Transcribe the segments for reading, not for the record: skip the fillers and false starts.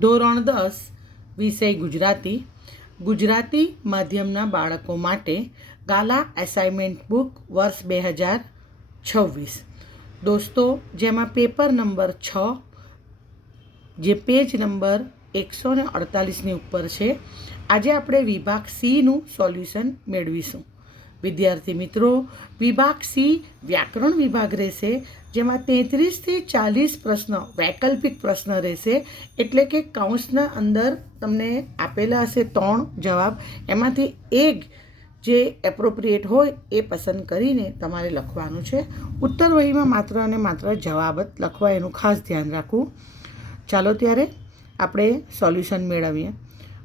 ધોરણ 10 વિષય ગુજરાતી. ગુજરાતી માધ્યમના બાળકો માટે ગાલા એસાઇનમેન્ટ બુક વર્ષ 2026. દોસ્તો, જેમાં પેપર નંબર 6 જે પેજ નંબર 148ની ઉપર છે. આજે આપણે વિભાગ સીનું સોલ્યુશન મેળવીશું. વિદ્યાર્થી મિત્રો, વિભાગ સી વ્યાકરણ વિભાગ રહેશે, જેમાં 33થી 40 પ્રશ્ન વૈકલ્પિક પ્રશ્ન રહેશે. એટલે કે કૌંસના અંદર તમને આપેલા હશે 3 જવાબ, એમાંથી એક જે એપ્રોપ્રિએટ હોય એ પસંદ કરીને તમારે લખવાનું છે. ઉત્તર વહીમાં માત્ર અને માત્ર જવાબ જ લખવા, એનું ખાસ ધ્યાન રાખવું. ચાલો ત્યારે આપણે સોલ્યુશન મેળવીએ.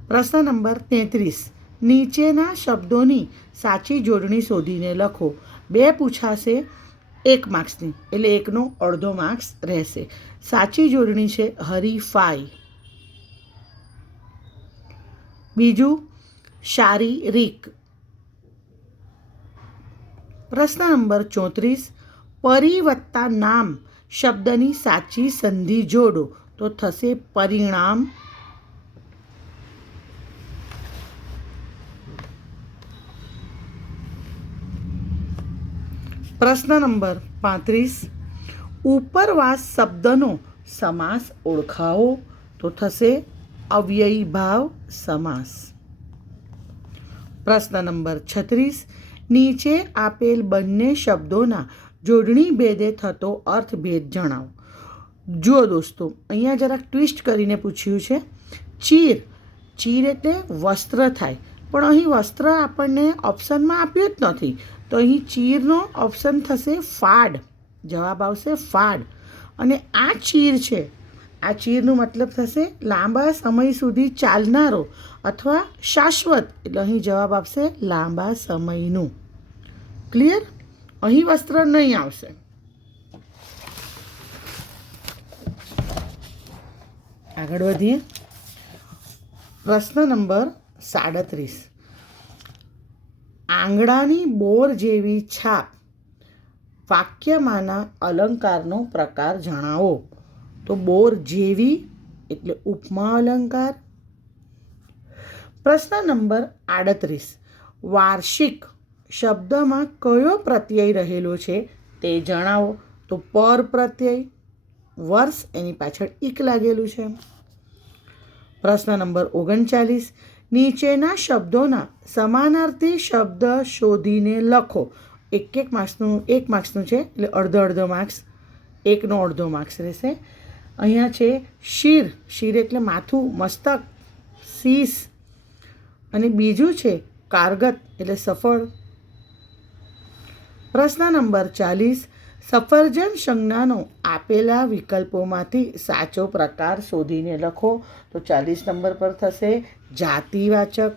પ્રશ્ન નંબર 33. નીચેના શબ્દોની સાચી જોડણી શોધીને લખો. 2 પૂછાશે, 1 માર્ક્સની, એટલે 1નો અડધો માર્ક્સ રહેશે. સાચી જોડણી છે હરીફાઈ. બીજું શારીરિક. પ્રશ્ન નંબર 34. પરિવત્તા નામ શબ્દની સાચી સંધિ જોડો, તો થશે પરિણામ. પ્રશ્ન નંબર 35. ઉપરવાસ શબ્દનો સમાસ ઓળખાવો, તો થશે અવ્યયી ભાવ સમાસ. પ્રશ્ન નંબર 36. નીચે આપેલ બંને શબ્દોના જોડણી ભેદે થતો અર્થભેદ જણાવો. જુઓ દોસ્તો, અહીંયા જરાક ટ્વિસ્ટ કરીને પૂછ્યું છે. ચીર. ચીર એટલે વસ્ત્ર થાય, પણ અહીં વસ્ત્ર આપણને ઓપ્શનમાં આપ્યું જ નથી, તો અહીં ચીરનો ઓપ્શન થશે ફાડ. જવાબ આવશે ફાડ. અને આ ચીર છે, આ ચીરનું મતલબ થશે લાંબા સમય સુધી ચાલનારો અથવા શાશ્વત, એટલે અહીં જવાબ આવશે લાંબા સમયનું. ક્લિયર? અહીં વસ્ત્ર નહીં આવશે. આગળ વધીએ. પ્રશ્ન નંબર 37. આંગળાની બોર જેવી છાપ. વાક્યમાંના અલંકારનો પ્રકાર જણાવો. તો બોર જેવી એટલે ઉપમા અલંકાર. પ્રશ્ન નંબર 38. વાર્ષિક શબ્દમાં કયો પ્રત્યય રહેલો છે તે જણાવો. તો પર પ્રત્યય. વર્ષ એની પાછળ ઈક લાગેલું છે. પ્રશ્ન નંબર 39. નીચેના શબ્દોના સમાનાર્થી શબ્દ શોધીને લખો. એક માર્ક્સનું છે, એટલે અડધો માર્ક્સ, 1નો અડધો માર્ક્સ રહેશે. અહીંયા છે શિર. શિર એટલે માથું, મસ્તક, શીશ. અને બીજું છે કારગત એટલે સફળ. પ્રશ્ન નંબર 40. સફરજન સંજ્ઞાનો આપેલા વિકલ્પોમાંથી સાચો પ્રકાર શોધીને લખો. તો 40 નંબર પર થશે જાતિવાચક.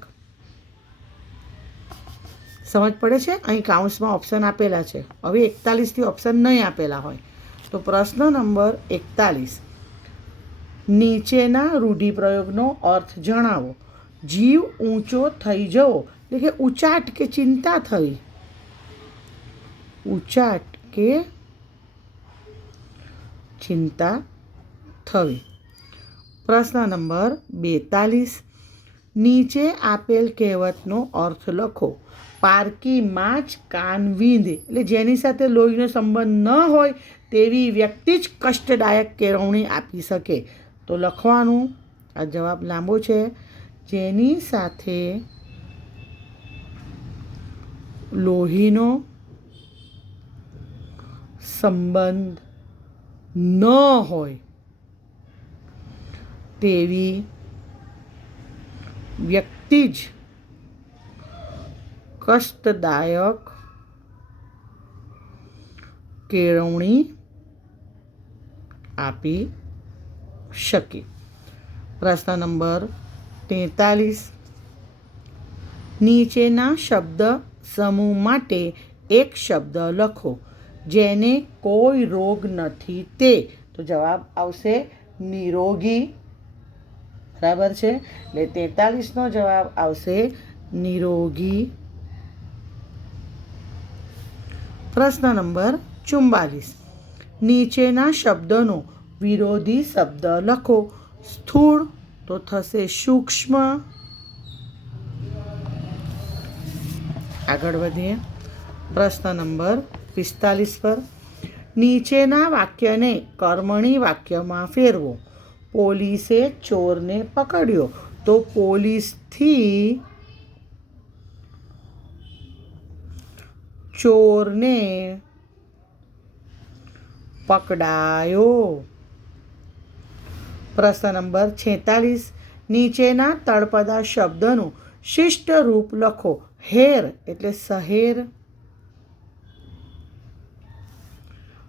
સમજ પડે છે? અહીં કાઉન્સમાં ઓપ્શન આપેલા છે. હવે 41થી ઓપ્શન નહીં આપેલા હોય. તો પ્રશ્ન નંબર 41. નીચેના રૂઢિપ્રયોગનો અર્થ જણાવો. જીવ ઊંચો થઈ જવો, એટલે કે ઉચાટ કે ચિંતા થવી. ઉચાટ કે ચિંતા થવી. પ્રશ્ન નંબર 42. નીચે આપેલ કહેવતનો અર્થ લખો. પારકી માચ કાન વીંધ, એટલે જેની સાથે લોહીનો સંબંધ ન હોય તેવી વ્યક્તિ જ કષ્ટદાયક કેળવણી આપી શકે. તો લખવાનું, આ જવાબ લાંબો છે. જેની સાથે લોહીનો સંબંધ ન હોય તેવી વ્યક્તિ જ કષ્ટદાયક કેળવણી આપી શકે. પ્રશ્ન નંબર 43. નીચેના શબ્દ સમૂહ માટે એક શબ્દ લખો. જેને કોઈ રોગ નથી તે. તો જવાબ આવશે નિરોગી. બરાબર છે? એટલે 43નો જવાબ આવશે નિરોગી. પ્રશ્ન નંબર 44. નીચેના શબ્દનો વિરોધી શબ્દ લખો. સ્થૂળ તો થશે સૂક્ષ્મ. આગળ વધીએ પ્રશ્ન નંબર 45 પર. નીચેના વાક્યને કર્મણી વાક્યમાં ફેરવો. પોલીસે ચોરને પકડ્યો. તો પોલીસથી ચોરને પકડાયો. પ્રશ્ન નંબર 46. નીચેના તળપદા શબ્દનું શિષ્ટ રૂપ લખો. હેર એટલે શહેર.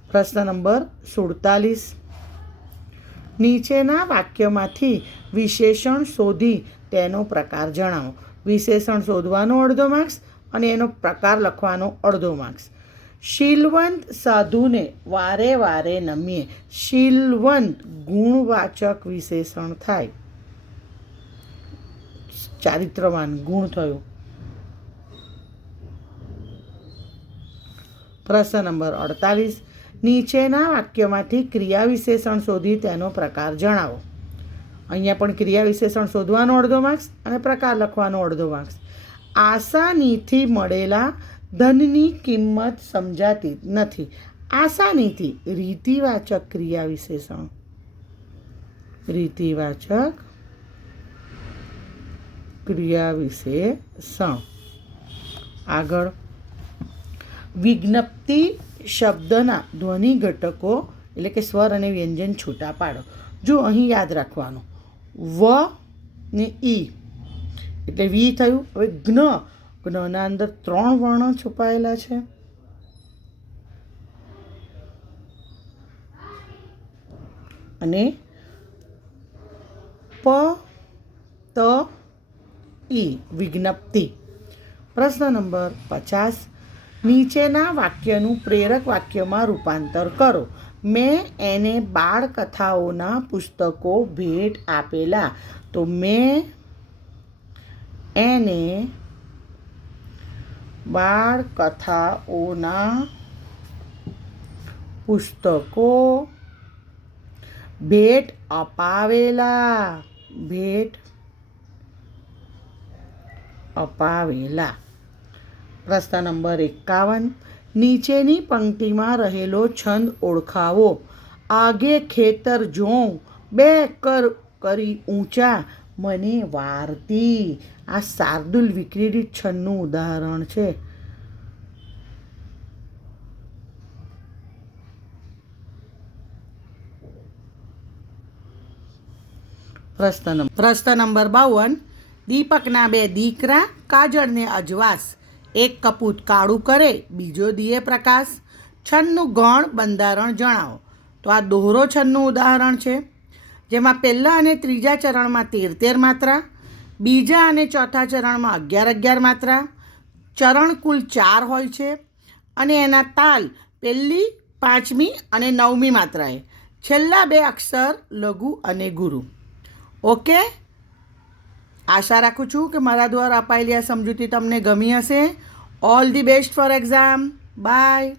પ્રશ્ન નંબર 47. નીચેના વાક્યમાંથી વિશેષણ શોધી તેનો પ્રકાર જણાવો. વિશેષણ શોધવાનો અડધો માર્ક્સ અને એનો પ્રકાર લખવાનો અડધો માર્ક્સ. શીલવંત સાધુને વારે વારે નમીએ. શીલવંત ગુણવાચક વિશેષણ થાય. ચારિત્રવાન ગુણ થયું. પ્રશ્ન નંબર 48. નીચેના વાક્યમાંથી ક્રિયા વિશેષણ શોધી તેનો પ્રકાર જણાવો. અહીંયા પણ ક્રિયા વિશેષણ શોધવાનો અડધો માર્ક્સ અને પ્રકાર લખવાનો અડધો માર્ક્સ. આસાનીથી મળેલા ધનની કિંમત સમજાતી નથી. આસાનીથી રીતિવાચક ક્રિયા વિશેષણ. રીતિવાચક ક્રિયા વિશેષણ. આગળ વિજ્ઞપ્તિ શબ્દના ધ્વનિ ઘટકો એટલે કે સ્વર અને વ્યંજન છૂટા પાડો. જો અહીં યાદ રાખવાનું વ ને ઈ એટલે વી થયું. હવે જ્ઞના અંદર 3 વર્ણ છુપાયેલા છે. અને પ ત ઈ વિજ્ઞપ્તિ. પ્રશ્ન નંબર 50. નીચેના વાક્યનું પ્રેરક વાક્યમાં રૂપાંતર કરો. મેં એને બાળકથાઓના પુસ્તકો ભેટ આપેલા. તો મેં એને બાળકથાઓના પુસ્તકો ભેટ અપાવેલા. ભેટ અપાવેલા. પ્રશ્ન નંબર 51. નીચેની પંક્તિમાં રહેલો છંદ ઓળખાવો. આગે ખેતર જોઉં 2 કર કરી ઊંચા મને વારતી. આ શાર્દુલ વિક્રીડિત છંદનું ઉદાહરણ છે. પ્રશ્ન નંબર 52. દીપકના 2 દીકરા કાજળને અજવાસ. એક કપૂત કાળું કરે, બીજો દિયે પ્રકાશ. છંદનું ગણ બંધારણ જણાવો. તો આ દોહરો છંદનું ઉદાહરણ છે, જેમાં પહેલા અને ત્રીજા ચરણમાં 13 માત્રા, બીજા અને ચોથા ચરણમાં 11 માત્રા. ચરણ કુલ 4 હોય છે અને એના તાલ પહેલી, 5મી અને 9મી માત્રાએ. છેલ્લા 2 અક્ષર લઘુ અને ગુરુ. ઓકે, આશા રાખું છું કે મારા દ્વારા અપાયેલી આ સમજૂતી તમને ગમી હશે. All the best for exam. By.